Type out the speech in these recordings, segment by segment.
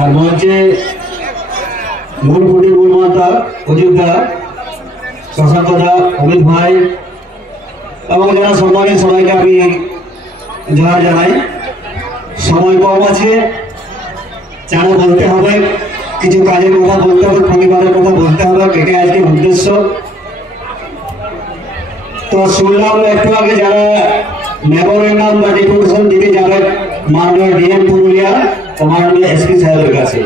আর মঞ্চে মূল ফুটি মূল মাতা অযোধ্যা শশাঙ্ক দা অমিত ভাই এবং যারা সম্মানিত সবাইকে আমি জোহার জানাই। সময় কম আছে, যারা বলতে হবে কিছু কাজের কথা বলতে হবে, পরিবারের কথা বলতে হবে, এটাই আজকের উদ্দেশ্য। তো শুনলাম একটু আগে যারা মেমোরেন্ডাম বা ডেপুটেশন দিতে যাবে মাননীয় ডিএম পুরুলিয়া ও মাননীয় এসপি সাহেবের কাছে।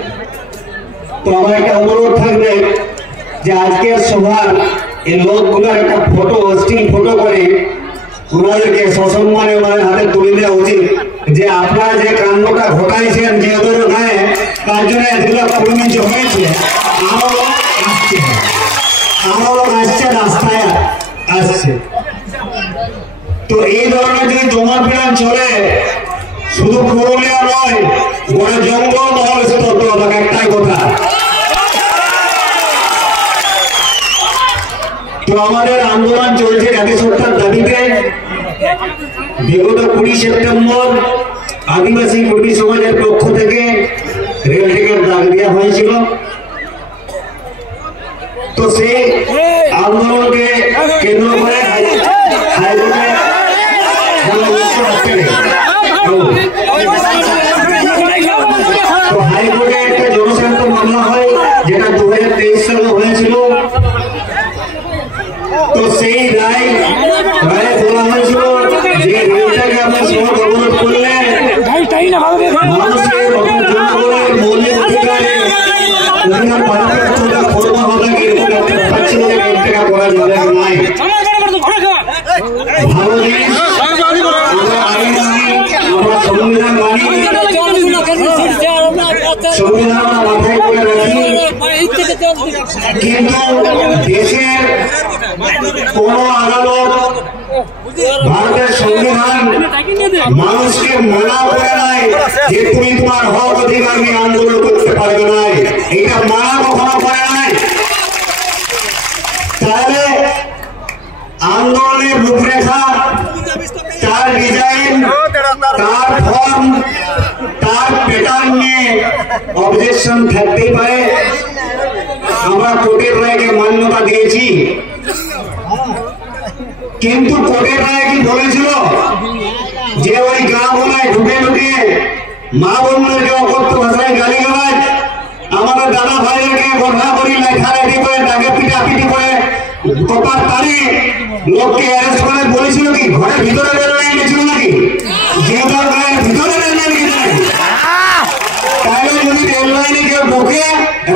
তো আমার একটা অনুরোধ থাকবে যে আজকের সভার এই লোকগুলোর একটা ফটো, স্টিল ফটো করে ওনাদেরকে সসম্মানে ওনাদের হাতে তুলে দেওয়া উচিত যে আপনারা যে কাণ্ডটা ঘটাইছেন যে ওদের গায়ে, তার জন্য এতগুলো কর্মী হয়েছে, আরো আসছে রাস্তায় আসছে। তো এই ধরনের যদি জমা ফেরান চলে, শুধু পুরুলিয়া নয়, গোটা জঙ্গল মহল স্তব্ধ হবে। একটাই কথা, তো আমাদের আন্দোলন চলছে জাতীয় সত্তার দাবিতে। বিগত 20 সেপ্টেম্বর আদিবাসী কর্মী সমাজের পক্ষ থেকে রেল টিকেট দাগ দেওয়া হয়েছিল। তো সেই আন্দোলনকে কেন্দ্র করে হাইকোর্টে একটা জনস্বার্থ মামলা হয়, যেটা 2023 সালে হয়েছিল। তো সেই রায় বলা হয়েছিল যে রেলটাকে আমরা সহজ অবরোধ করলে মানুষের জনগণের মৌলিক অধিকারে করবো হবে, এরকম একটা পাচ্ছিল রেলটাকে করা যাবে নাই। ভালো জিনিস, আমরা আইন মানি, আমরা সংবিধান মানি, সংবিধান মাথায় করে রাখি, কিন্তু দেশের কোন আদালত, ভারতের সংবিধান মানুষকে মানা করে নাই যে তুমি তোমার হক অধিকার নিয়ে আন্দোলন করতে পারবে না, এটা মানা কখনো করে নাই। তাহলে আন্দোলনের রূপরেখা, তার ডিজাইন, তার ফর্ম, তার প্যাটার্ন নিয়ে অবজেকশন থাকতেই পারে। আমরা কোর্টের রায়কে মান্যতা দিয়েছি, কিন্তু কোর্টের রায় কি বলেছিল যে ওই গ্রামগুলায় ঢুকে ঢুকে মা বোনদেরকে অকথ্য ভাষায় গালিগালাজ, আমাদের দাদা ভাইদেরকে কথা বলি লেখালেখি করে তাকে পিটাপিটি করে কপার তাড়ি লোককে অ্যারেস্ট করে বলেছিল কি ঘরের ভিতরে রেল লাইন গেছিল নাকি? যেহেতু ঘরের ভিতরে রেল লাইন গেছে, তাহলে যদি রেল লাইনে কেউ ঢোকে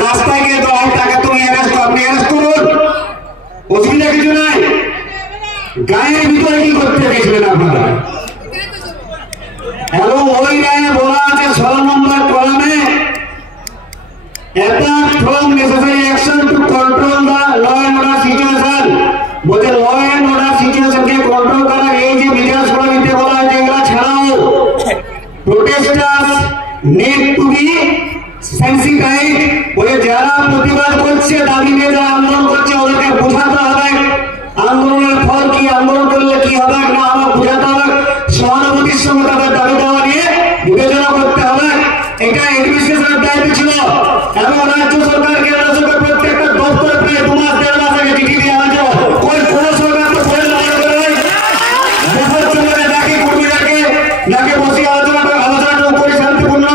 রাস্তায় গিয়ে তো তাকে তুমি অ্যারেস্ট, আপনি অ্যারেস্ট করুন, অসুবিধা কিছু নাই। গায়ের ভিতরে কি করতে গেছিলেন আপনারা? এবং ওই রায়ে বলা আছে 16 নম্বর কলামে, attack from necessary action to control the law and order situation. বলছে ল এন্ড অর্ডার সিচুয়েশনকে কন্ট্রোল করার এই যে মেজার্স গুলো নিতে বলা হয়েছে, এগুলো ছাড়াও protesters need to be sensitize. বলে যারা প্রতিবাদ করছে, দাবি নিয়ে যারা আন্দোলন করছে, ওদেরকে বোঝাতে হবে আন্দোলনের ফল কি, আন্দোলন করলে কি হবে না, আমার বোঝাতে হবে, সহানুভূতির সঙ্গে তাদের দাবি দেওয়া নিয়ে বিবেচনা করতে হবে। এটা অ্যাডমিনিস্ট্রেশনের দায়িত্ব ছিল। এবং রাজ্য সরকার, কেন্দ্র সরকার প্রত্যেকটা দপ্তরে প্রায় 2 মাস 1.5 মাস আগে চিঠি দেওয়া হয়েছে। কোন সরকার তো বলে ডাকে কর্মীদেরকে ডাকে বসে আলোচনাটা করে শান্তিপূর্ণ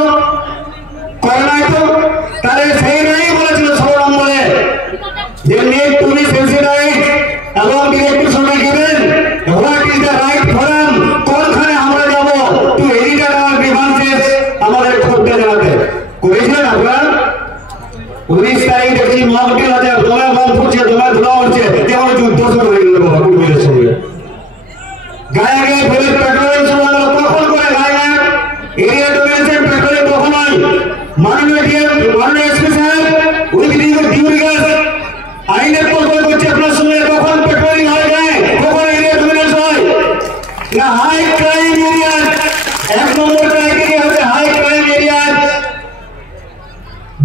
করে নাই। তো তাহলে সেই নাই বলেছিল 16 নম্বরে যে নিড টু বি সেন্সিটাইজ এবং ডিরেক্টিভ সময় given what is the right forum, কোনখানে আমরা যাব টু এডিট আওয়ার গ্রিভান্সেস, আমাদের ক্ষোভটা জানাতে। করেছিলেন আপনারা? 19 তারিখ দেখছি মকটেল আছে, দমে বম ফুটছে, দমে ধোঁয়া উঠছে, যেমন যুদ্ধ শুরু হয়ে গেল কর্মীদের সঙ্গে। গায়ে গায়ে ফেলে পেট্রোলিং সমাজ কখন করে গায়ে গায়ে এরিয়া ডোমিনেশন পেট্রোলিং কখন হয়? মাননীয় এসপি সাহেব উইথ ডিউ রিগার্ড আইনের পর করছে আপনার সঙ্গে, কখন পেট্রোলিং হয় গায়ে, কখন এরিয়া ডোমিনেশন হয় না? হাই ক্রাইম এরিয়া 1 নম্বর ক্রাইটেরিয়া হচ্ছে হাই ক্রাইম এরিয়া,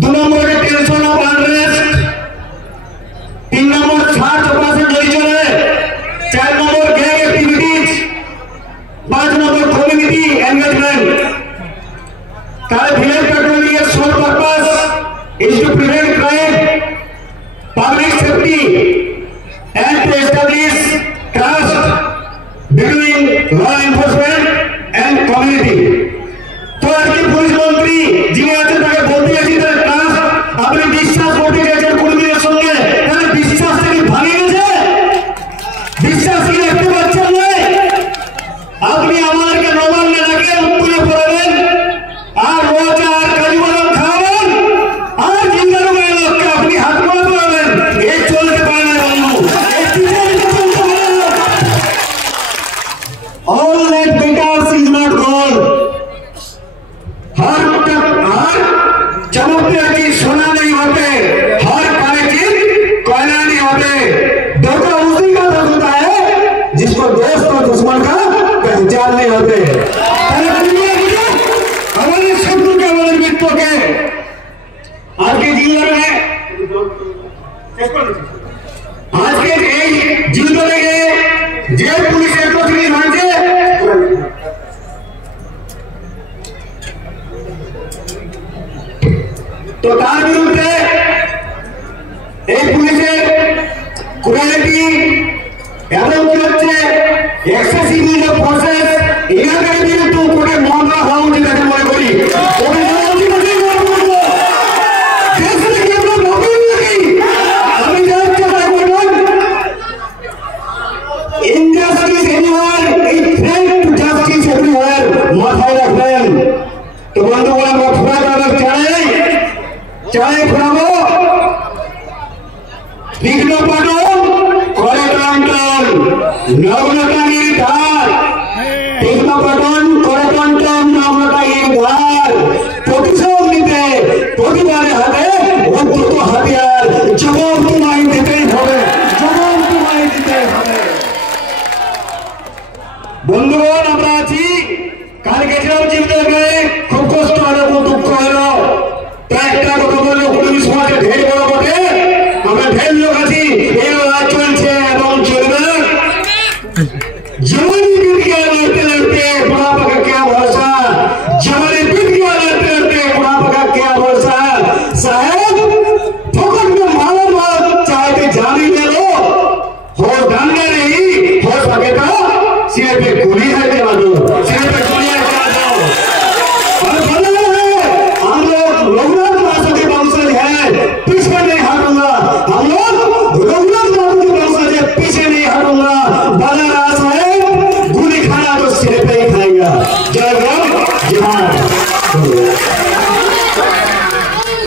2 নম্বরে টেনশন অফ আনরেস্ট, 3 নম্বর সার্চ অপারেশন যদি চলে, 4 নম্বর গ্যাং অ্যাক্টিভিটিজ, 5 নম্বর কমিউনিটি এনগেজমেন্ট। তাহলে ভিলেজ পেট্রোলিং এর sole purpose is to prevent crime, public safety, and to establish trust between law enforcement and community. तो आज के पुलिस मंत्री जिन्हें आज तक बोलते हैं जिधर ट्रस्ट अपने विश्वास करते हैं जब कुछ भी सुनने यार विश्वास से नहीं भागेंगे जे विश्वास की रखते बच्चे नहीं अपनी आवाज के नोबल में लगे उनको पढ़ें आर रोज आर करीबन खावन आर जिंदगी में लोग के अपनी हाथ में पढ़ें एक चोल के पाना वालों एक चीज़ all that matters is not gold. हर चमकते चीज सोना नहीं होते, हर काले चीज कोयला नहीं होते। धोखा उसी का धोखा होता है जिसको दोस्त और दुश्मन का पहचान नहीं होते। हमारे शत्रु के हमारे मित्रों के आज के जीवन में आज के जीवन में जे पुलिस को नहीं मानते तो तार विरुद्ध एक पुलिस क्वालिटी এবং কি হচ্ছে এক্সেসিভলি যে প্রসেস এটাকে কিন্তু কোটে মামলা হওয়া উচিত আমি মনে করি ওকে অধিকারী করব দেশে কি আমরা ভাবি নাকি আমি যাচ্ছি তাই বলুন injustice anywhere is threat to justice everywhere মাথায় রাখবেন তো বন্ধুগণ আমরা ফুরা করার চাই ফোরাবো বিঘ্ন পাঠন করে টান নগ্নতা